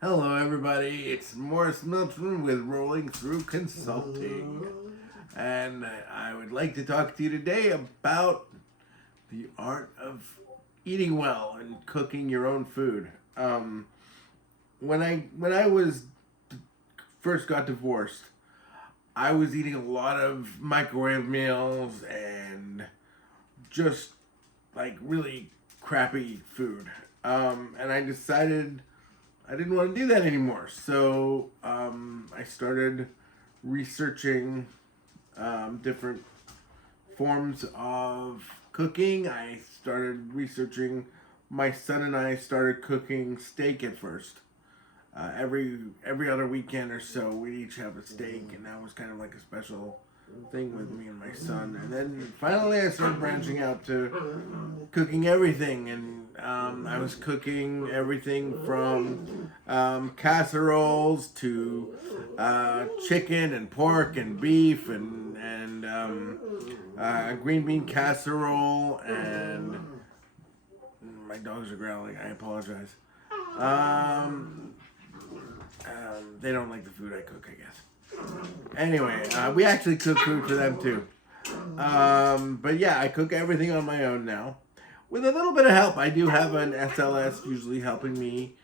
Hello, everybody. It's Morris Milchman with Rolling Through Consulting. And I would like to talk to you today about the art of eating well and cooking your own food. When I was first got divorced, I was eating a lot of microwave meals and just like really crappy food. And I decided I didn't want to do that anymore. So I started researching different forms of cooking. I started researching. My son and I started cooking steak at first. Every other weekend or so, we each have a steak, and that was kind of like a special thing with me and my son. And then finally, I started branching out to cooking everything, and I was cooking everything from casseroles to chicken and pork and beef and green bean casserole, and my dogs are growling. I apologize. They don't like the food I cook, I guess. Anyway, we actually cook food for them too. But yeah, I cook everything on my own now. With a little bit of help. I do have an SLS usually helping me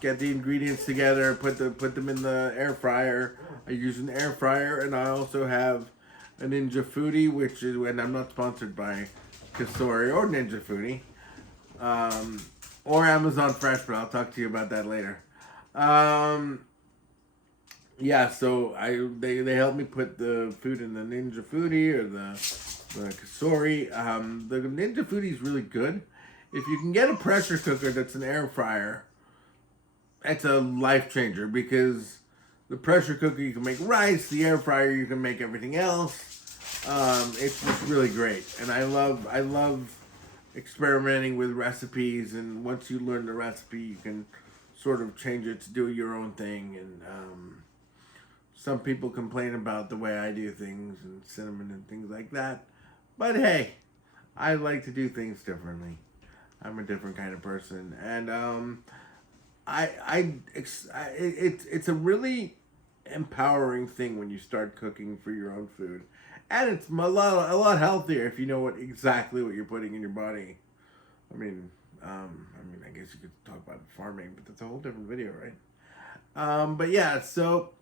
get the ingredients together, put them in the air fryer. I use an air fryer, and I also have a Ninja Foodi, which is, and I'm not sponsored by Kasori or Ninja Foodi, or Amazon Fresh, but I'll talk to you about that later. Yeah, so they help me put the food in the Ninja Foodi or the Kasori. The Ninja Foodi is really good. If you can get a pressure cooker that's an air fryer, that's a life changer, because the pressure cooker you can make rice, the air fryer you can make everything else. It's just really great, and I love experimenting with recipes. And once you learn the recipe, you can sort of change it to do your own thing. And some people complain about the way I do things and cinnamon and things like that, but hey, I like to do things differently. I'm a different kind of person, and it's a really empowering thing when you start cooking for your own food, and it's a lot healthier if you know exactly what you're putting in your body. I guess you could talk about farming, but that's a whole different video, right? But yeah, so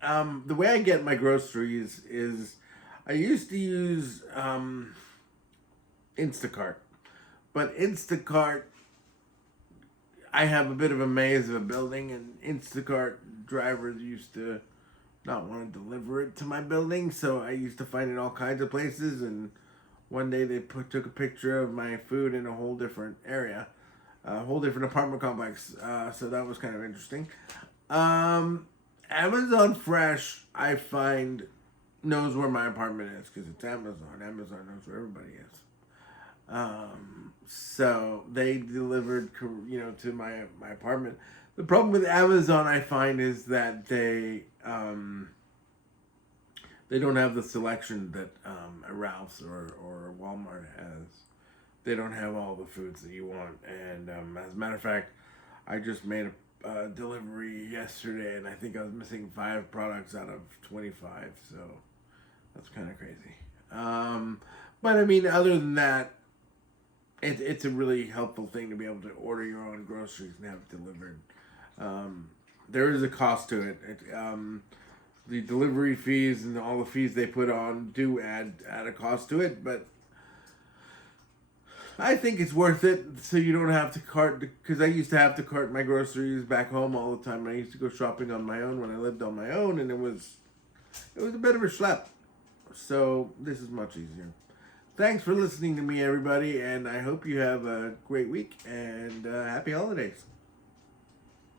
the way I get my groceries is I used to use Instacart, but Instacart, I have a bit of a maze of a building, and Instacart drivers used to not want to deliver it to my building, so I used to find it all kinds of places. And one day they took a picture of my food in a whole different area, a whole different apartment complex. So that was kind of interesting. Amazon Fresh, I find, knows where my apartment is because it's Amazon. Amazon knows where everybody is. So they delivered, to my apartment. The problem with Amazon, I find, is that they don't have the selection that a Ralph's or Walmart has. They don't have all the foods that you want. And as a matter of fact, I just made a delivery yesterday, and I think I was missing 5 products out of 25. So that's kind of crazy. But I mean, other than that, it's a really helpful thing to be able to order your own groceries and have it delivered. There is a cost to it. The delivery fees and all the fees they put on do add a cost to it, but I think it's worth it, so you don't have to cart, because I used to have to cart my groceries back home all the time. I used to go shopping on my own when I lived on my own, and it was a bit of a schlep. So this is much easier. Thanks for listening to me, everybody, and I hope you have a great week, and happy holidays.